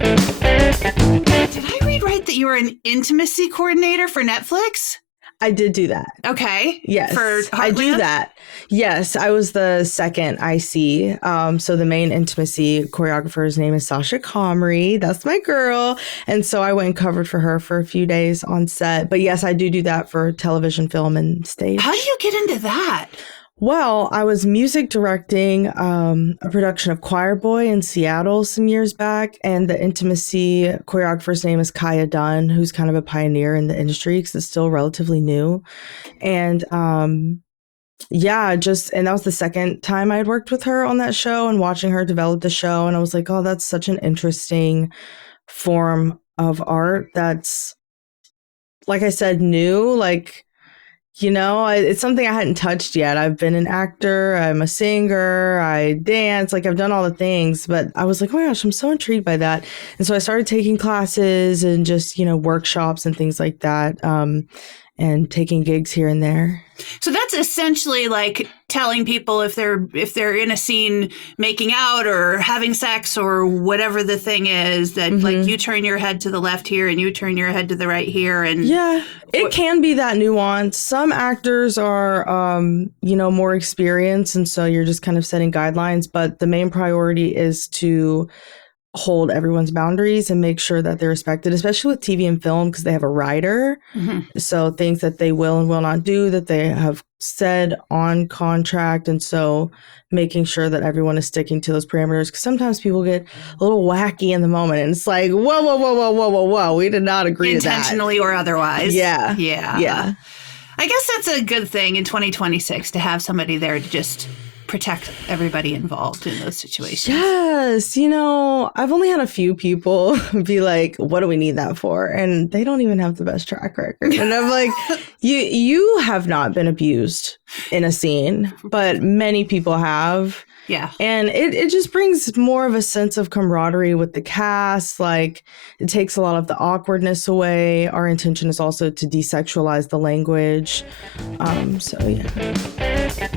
Did I read right that you were an intimacy coordinator for Netflix? I did do that. Okay. Yes, For I do Heartland? that. Yes, I was the second IC. So the main intimacy choreographer's name is Sasha Comrie. That's my girl. And so I went and covered for her for a few days on set. But yes, I do that for television, film, and stage. How do you get into that? Well, I was music directing a production of Choir Boy in Seattle some years back, and the intimacy choreographer's name is Kaya Dunn, who's kind of a pioneer in the industry because it's still relatively new. And yeah, and that was the second time I had worked with her on that show and watching her develop the show. And I was like, oh, that's such an interesting form of art that's, like I said, new. Like, it's something I hadn't touched yet. I've been an actor, I'm a singer, I dance, like I've done all the things, but I was like, oh my gosh, I'm so intrigued by that. And so I started taking classes and just, workshops and things like that, and taking gigs here and there. So that's essentially like telling people if they're in a scene making out or having sex or whatever the thing is, that like you turn your head to the left here and you turn your head to the right here. And yeah, it can be that nuance. Some actors are more experienced, and so you're just kind of setting guidelines, but the main priority is to hold everyone's boundaries and make sure that they're respected, especially with TV and film, because they have a writer. So things that they will and will not do that they have said on contract. And so making sure that everyone is sticking to those parameters, because sometimes people get a little wacky in the moment and it's like, whoa, whoa, whoa, whoa, whoa, whoa, whoa. We did not agree to that. Intentionally or otherwise. Yeah. I guess that's a good thing in 2026 to have somebody there to just protect everybody involved in those situations. Yes. I've only had a few people be like, what do we need that for? And they don't even have the best track record. And I'm like, you have not been abused in a scene, but many people have. Yeah. And it just brings more of a sense of camaraderie with the cast. Like, it takes a lot of the awkwardness away. Our intention is also to desexualize the language. So, yeah.